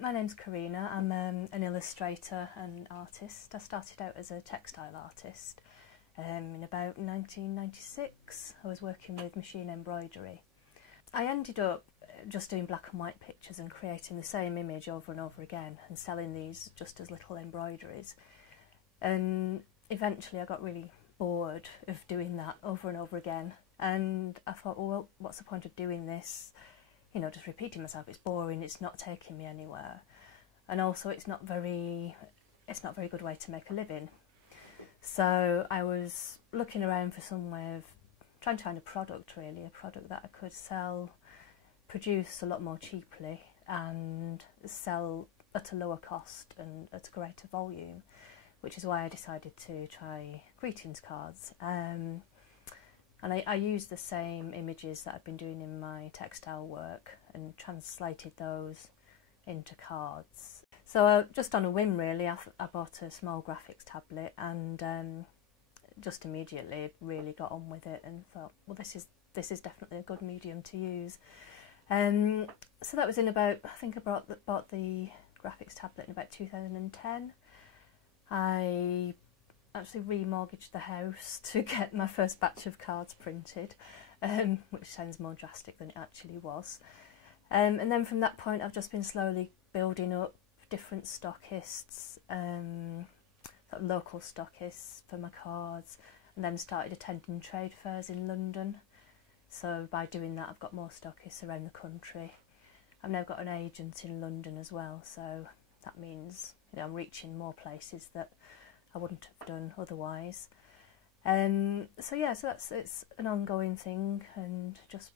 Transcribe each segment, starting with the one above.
My name's Corrina. I'm an illustrator and artist. I started out as a textile artist in about 1996. I was working with machine embroidery. I ended up just doing black and white pictures and creating the same image over and over again and selling these just as little embroideries. And eventually I got really bored of doing that over and over again, and I thought, well, what's the point of doing this? You know, just repeating myself. It's boring, it's not taking me anywhere, and also it's not very good way to make a living. So I was looking around for some way of trying to find a product that I could sell, produce a lot more cheaply and sell at a lower cost and at a greater volume, which is why I decided to try greetings cards. And I used the same images that I've been doing in my textile work and translated those into cards. So just on a whim really, I bought a small graphics tablet and just immediately really got on with it and thought, well, this is definitely a good medium to use. So that was in about, I think I bought the graphics tablet in about 2010. I actually remortgaged the house to get my first batch of cards printed, which sounds more drastic than it actually was. And then from that point I've just been slowly building up different stockists, sort of local stockists for my cards, and then started attending trade fairs in London. So by doing that I've got more stockists around the country. I've now got an agent in London as well, so that means, you know, I'm reaching more places that I wouldn't have done otherwise. So yeah, so it's an ongoing thing, and just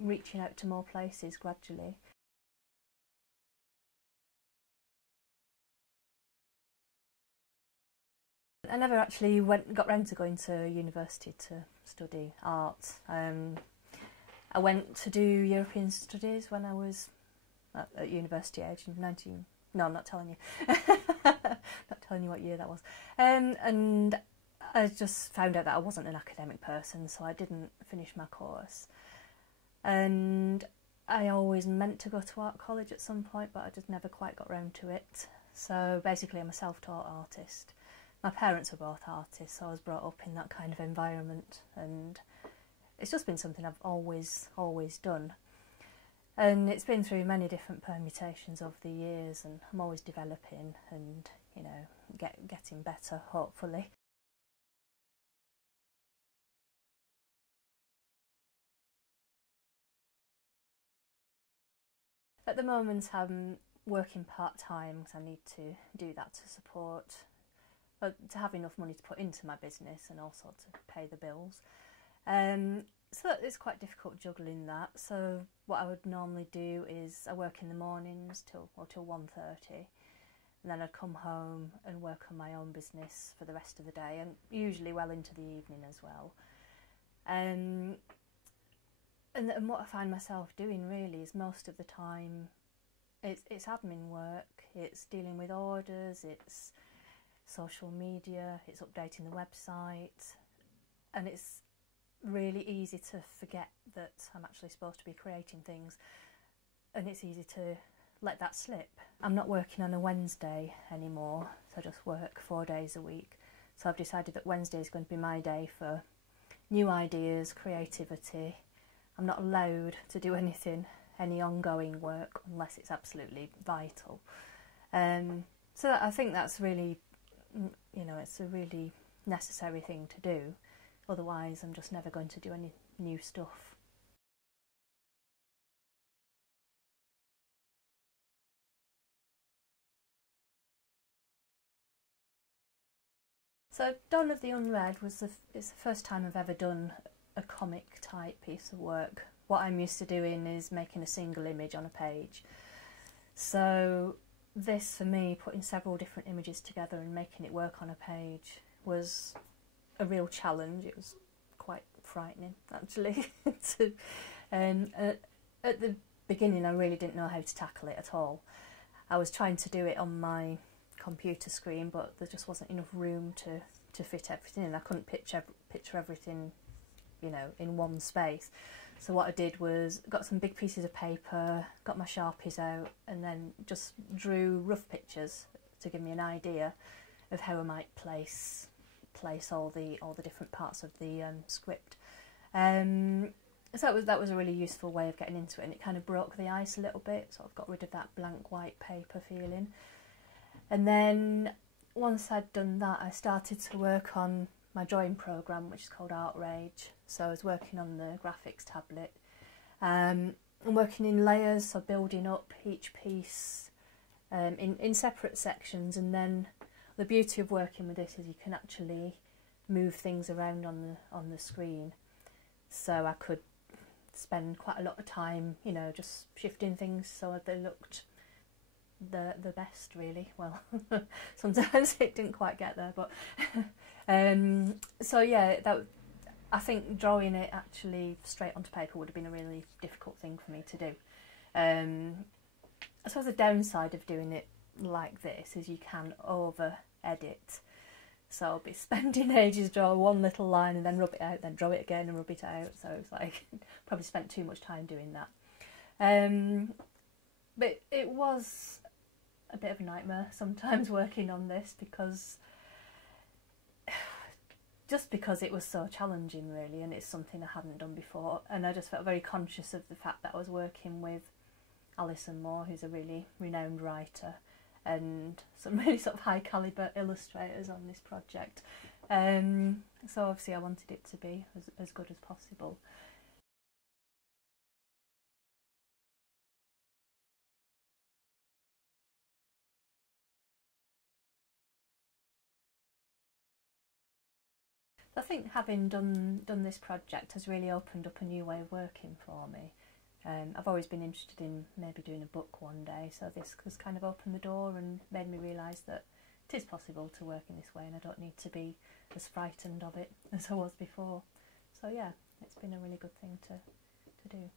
reaching out to more places gradually. I never actually got round to going to university to study art. I went to do European studies when I was at university age, in 19... No, I'm not telling you. Not telling you what year that was. And I just found out that I wasn't an academic person, so I didn't finish my course. And I always meant to go to art college at some point, but I just never quite got round to it. So basically I'm a self-taught artist. My parents were both artists, so I was brought up in that kind of environment, and it's just been something I've always done. And it's been through many different permutations over the years, and I'm always developing and, you know, getting better, hopefully. At the moment I'm working part-time because I need to do that to support, to have enough money to put into my business and also to pay the bills. So it's quite difficult juggling that. So what I would normally do is I work in the mornings till 1:30, and then I'd come home and work on my own business for the rest of the day, and usually well into the evening as well. And what I find myself doing really is most of the time it's admin work, it's dealing with orders, it's social media, it's updating the website, and it's really easy to forget that I'm actually supposed to be creating things, and it's easy to let that slip. I'm not working on a Wednesday anymore, so I just work 4 days a week. So I've decided that Wednesday is going to be my day for new ideas, creativity. I'm not allowed to do any ongoing work unless it's absolutely vital. So I think that's really, you know, it's a really necessary thing to do. Otherwise, I'm just never going to do any new stuff. So Dawn of the Unread it's the first time I've ever done a comic type piece of work. What I'm used to doing is making a single image on a page. So this, for me, putting several different images together and making it work on a page was a real challenge. It was quite frightening, actually. At the beginning I really didn't know how to tackle it at all. I was trying to do it on my computer screen, but there just wasn't enough room to fit everything in. I couldn't picture everything, you know, in one space. So what I did was got some big pieces of paper, got my Sharpies out, and then just drew rough pictures to give me an idea of how I might place all the different parts of the script. So that was a really useful way of getting into it, and it kind of broke the ice a little bit, so I've got rid of that blank white paper feeling. And then once I'd done that, I started to work on my drawing program, which is called Unread. So I was working on the graphics tablet, and working in layers, so building up each piece in separate sections. And then the beauty of working with this is you can actually move things around on the screen. So I could spend quite a lot of time, you know, just shifting things so they looked the best, really. Well, sometimes it didn't quite get there, but so yeah, I think drawing it actually straight onto paper would have been a really difficult thing for me to do. I suppose the downside of doing it like this is you can over edit. So I'll be spending ages drawing one little line and then rub it out, then draw it again and rub it out. So it's like probably spent too much time doing that. But it was a bit of a nightmare sometimes working on this, because it was so challenging, really, and it's something I hadn't done before, and I just felt very conscious of the fact that I was working with Alison Moore, who's a really renowned writer, and some really sort of high calibre illustrators on this project. So obviously I wanted it to be as good as possible. I think having done this project has really opened up a new way of working for me. I've always been interested in maybe doing a book one day, so this has kind of opened the door and made me realise that it is possible to work in this way, and I don't need to be as frightened of it as I was before. So yeah, it's been a really good thing to do.